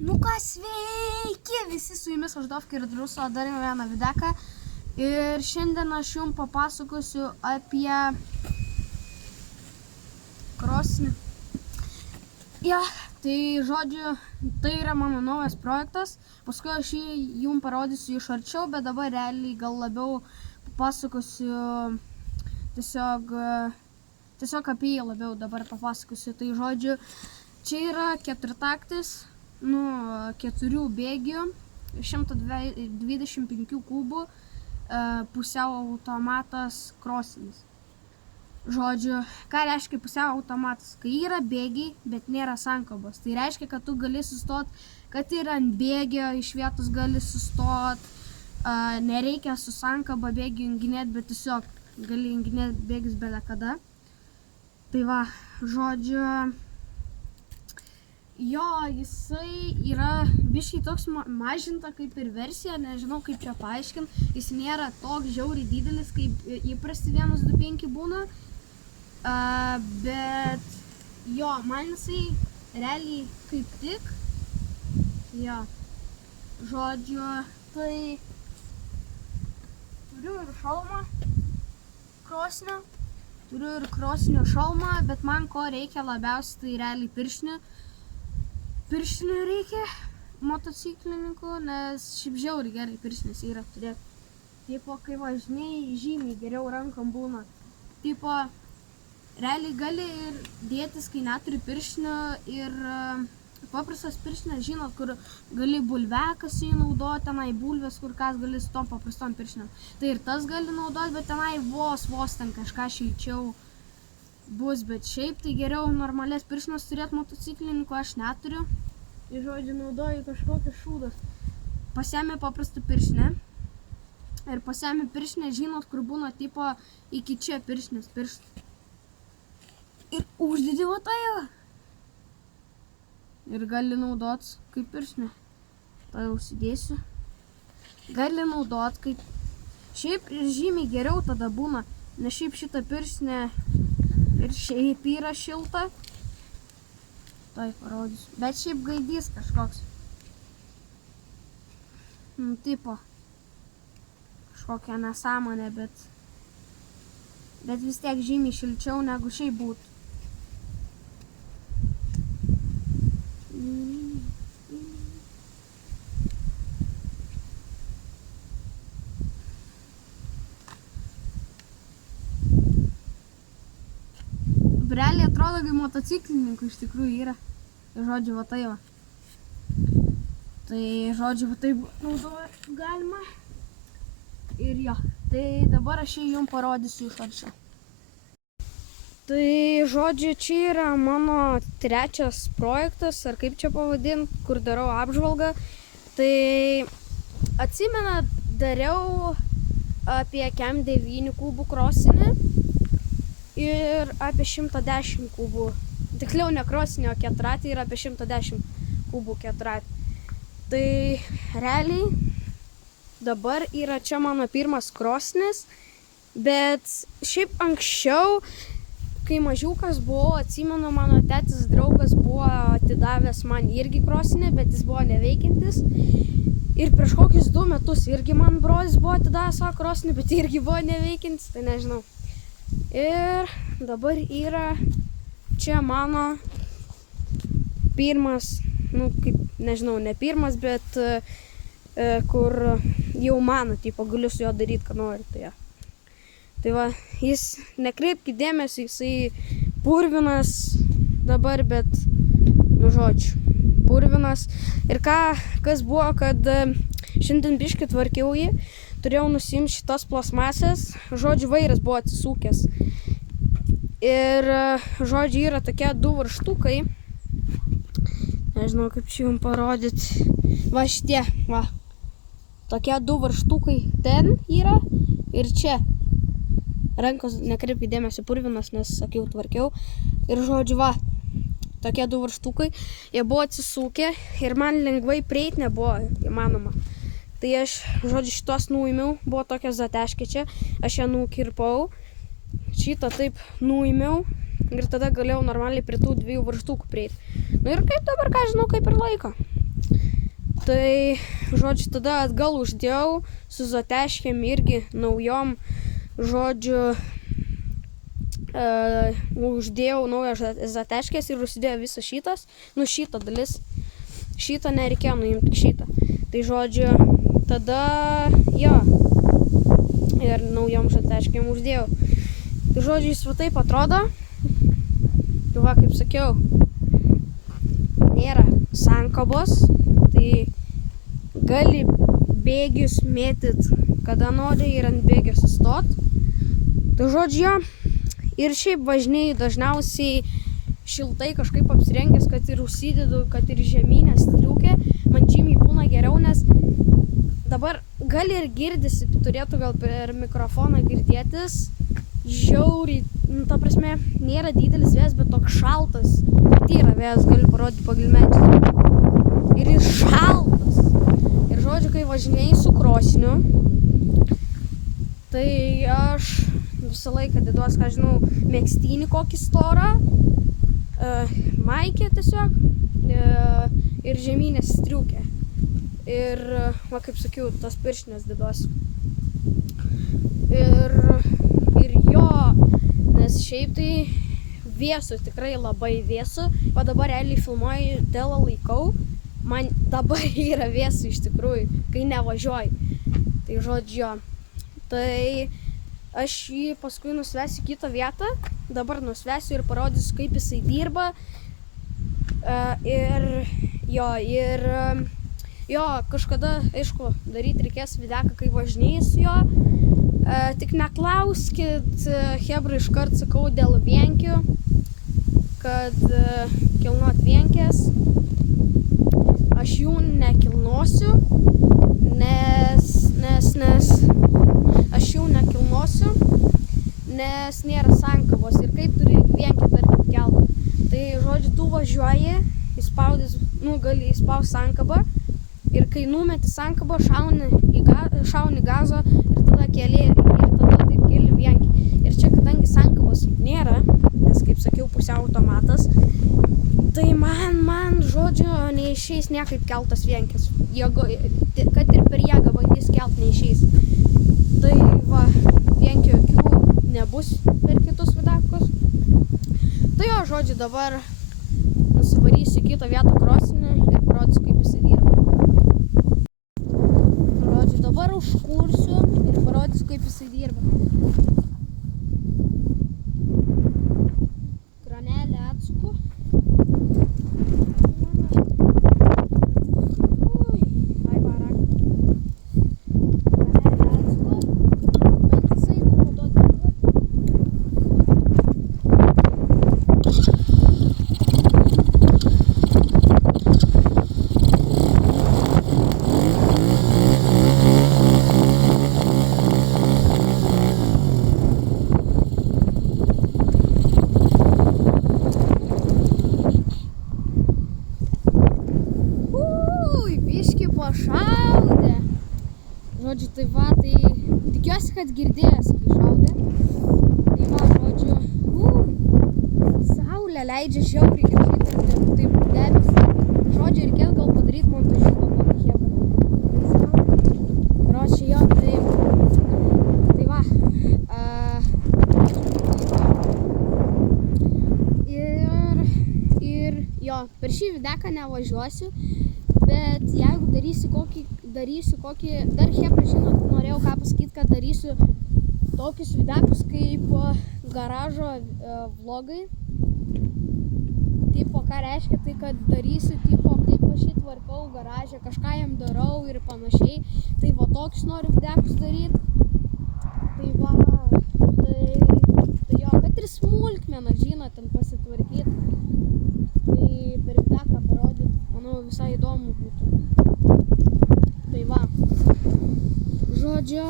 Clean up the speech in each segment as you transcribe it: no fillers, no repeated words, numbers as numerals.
Nu ką, sveiki visi, su jumis aš Dovka ir Druso, darėme vieną videką. Ir šiandien aš jums papasakosiu apie krosnį. Ja, tai žodžiu, tai yra mano naujas projektas. Paskui aš jį jums parodysiu iš arčiau, bet dabar realiai gal labiau papasakosiu tiesiog apie jį labiau dabar papasakosiu. Tai žodžiu, čia yra keturtaktis. 4 bėgių, 125 kubų, pusiau automatas krosinis. Žodžiu, ką reiškia pusiau automatas? Kai yra bėgiai, bet nėra sankabos. Tai reiškia, kad tu gali sustot, kad ir ant bėgio iš vietos gali sustot, nereikia su sankaba bėgių junginėti, bet tiesiog gali junginėti bėgius bele kada. Tai va, žodžiu, jo, jisai yra biškai toks mažinta kaip ir versija, nežinau kaip čia paaiškinti. Jis nėra toks žiauriai didelis, kaip įprasti 1.2.5 būna. Bet jo, man jisai realiai kaip tik. Jo, žodžiu, tai turiu ir šalmą krosnio. Turiu ir krosnio šalmą, bet man ko reikia labiausiai, tai realiai pirštinių. Pirštinių reikia motociklininkų, nes šiaip žiauriai gerai pirštinės yra turėti. Tipo, kai važinėjai, žymiai geriau rankom būna. Tipo, realiai gali ir dėtis, kai neturi pirštinių, ir paprastas pirštinės, žinot, kur gali bulvekas jį naudoti, tenai bulvės, kur kas gali su tom paprastom pirštinėm. Tai ir tas gali naudoti, bet tenai vos ten kažką šilčiau bus, bet šiaip tai geriau normalės pirštinas turėti motociklininkų, aš neturiu. Ir žodžiu, naudoju kažkokias šūdas. Pasiemi paprastą pirštinę. Ir pasiemi pirštinę, žinot, kur būna tipo iki čia pirštinės pirštų. Ir uždedi va tai va. Ir gali naudot kaip pirštinę. Tai užsidėsiu. Gali naudot kaip. Šiaip žymiai geriau tada būna, nes šiaip šitą pirštinę ir šiaip yra šilta. Tai parodysiu. Bet šiaip gaidys kažkoks. Tipo. Kažkokia nesąmonė, bet vis tiek žymiai šilčiau negu šiaip būtų. Realiai atrodo, kaip motociklininkų iš tikrųjų yra. Žodžiu, va tai va. Tai žodžiu, va taip naudoju galima. Ir jo. Tai dabar aš jums parodysiu iš arčiau. Tai žodžiu, čia yra mano trečias projektas, ar kaip čia pavadint, kur darau apžvalgą. Tai atsimenat, dariau apie kem 9 kubų krosinį. Ir apie 110 kubų, tiksliau ne krosinio keturatį, ir apie 110 kubų keturatį. Tai realiai dabar yra čia mano pirmas krosinis, bet šiaip anksčiau, kai mažiukas buvau, atsimenu, mano tėtis draugas buvo atidavęs man irgi krosinį, bet jis buvo neveikiantis. Ir prieš kokius 2 metus irgi man brolis buvo atidavęs savo krosinį, bet irgi buvo neveikiantis, tai nežinau. Ir dabar yra čia mano pirmas, kaip, nežinau, ne pirmas, bet kur jau mano, tipo, galiu su jo daryti, ką nori. Tai va, jis, nekreipkit dėmesį, jisai purvinas dabar, bet, žodžiu, purvinas. Ir kas buvo, kad šiandien biškį tvarkiau jį, turėjau nusiimti šitos plasmasės, žodžiu, vairas buvo atsisukęs. Ir, žodžiu, yra tokie 2 varžtukai. Nežinau, kaip čia jums parodyti. Va šitie, va. Tokie 2 varžtukai ten yra ir čia. Rankos nekreipkit dėmesį purvinas, nes sakiau, tvarkiau. Ir, žodžiu, va. Tokie 2 varžtukai. Jie buvo atsisukę ir man lengvai prieiti nebuvo įmanoma. Tai aš, žodžiu, šitos nuėmiau, buvo tokia zateškė čia, aš ją nukirpau, šitą taip nuėmiau ir tada galėjau normaliai prie tų 2 varžtukų prieiti. Ir kaip dabar, ką žinau, kaip ir laiko. Tai, žodžiu, tada atgal uždėjau su zateškėm irgi naujom, žodžiu, uždėjau naują zateškės ir užsidėjau visą šitas, nu šitą dalis, šitą nereikėjo nuimti, tik šitą. Tai, žodžiu, tada, jo, ir naujom zateškėm uždėjau. Tai, žodžiu, jis va taip atrodo, tai va, kaip sakiau, nėra sankabos, tai gali bėgius mėtyt, kada nori ir ant bėgio sustot. Tai žodžiu, ir šiaip važinėjau dažniausiai šiltai kažkaip apsirengęs, kad ir užsidedu, kad ir žemynė striukė, man žymiai būna geriau, nes dabar gali ir girdisi, turėtų gal per mikrofoną girdėtis, žiauriai, nu, ta prasme, nėra didelis vėjas, bet toks šaltas, tyra vėjas, galiu parodyti pagal medžius. Ir jis šaltas. Ir žodžiu, kai važinėjai su krosiniu, tai aš visą laiką deduos, ką žinau, megztinį kokį storą, maikę tiesiog ir žemynės striukę. Ir, va, kaip sakiau, tas pirštinės deduos. Ir jo, nes šiaip tai vėsu, tikrai labai vėsu. Va dabar realiai filmuoju, telą laikau. Man dabar yra vėsu iš tikrųjų, kai nevažiuoju. Tai žodžiu, tai aš jį paskui nusvesiu į kitą vietą. Dabar nusvesiu ir parodysiu, kaip jisai dirba. Jo, kažkada, aišku, daryti reikės videką, kai važinėjai su jo. Tik neklauskit, hebra, iškart sakau, dėl vienkių, kad kilnuot vienkės. Aš jų nekilnosiu, nes nėra sankabos ir kaip turi vienkį tarkim kelt. Tai žodžiu, tu važiuoji, gali įspaust sankabą ir kai numeti sankabą, šauni gazą ir tada keli ir tada taip keli vienkį. Ir čia, kadangi sankabos nėra, nes kaip sakiau, pusiau automatas, tai man, žodžiu, neišeis niekaip keltas vienkis. Kad ir per jėgą bandys kelt, neišeis. Tai va, vienkių jokių nebus per kitus vidakus. Tai jo, žodžiu, dabar nusivarysiu į kitą vietą krosinį ir parodysiu, kaip jisai dirba. Žodžiu, dabar užkursiu ir parodysiu, kaip jisai dirba. Kranelį atsuku. Pašaudė. Žodžiu, tai va, tai tikiuosi, kad girdėjęs, kai šaudė. Tai va, žodžiu, saulė leidžia žiauriai gražiai, taip debesį. Žodžiu, reikės gal padaryti montažiuką kokį hebrą. Ročiai jo, tai va. Ir jo, per šį videką nevažiuosiu. Bet jeigu darysiu kokį, dar hebra, žinot, norėjau ką pasakyti, kad darysiu tokius videkus kaip garažo vlogai. Tipo, ką reiškia, tai kad darysiu, tipo, kaip aš jį tvarkau garažę, kažką jam darau ir panašiai. Tai va, tokius noriu videkus daryti. Tai va, tai jo, kad ir smulkmeną, žinot, ten pasitvarkyti. Tai per videką parodyti, manau, visai įdomu būtų. Tai va. Žodžiu,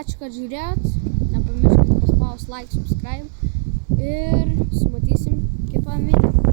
ačiū, kad žiūrėjot. Nepamirškite paspausti like, subscribe. Ir sumatysim kitą video.